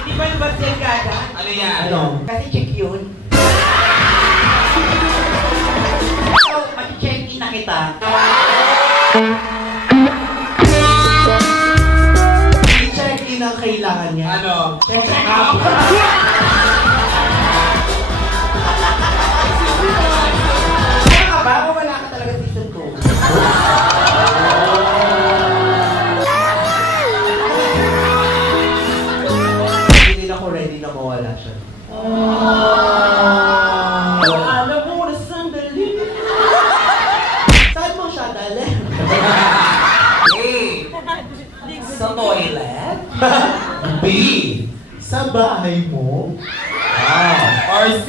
Hindi ba yung Bastian Gada? Ano yan? Ano? Kasi check yun. So, mag-check in na kita. I-check in ang kailangan niya. Ano? Check out. Ano ka ba? O wala ka talaga season 2? Hindi din ako ready na mawala siya. Alam mo na sandali. Saan mo siya dali? Sa toilet? B. Sa bahay mo? Or C.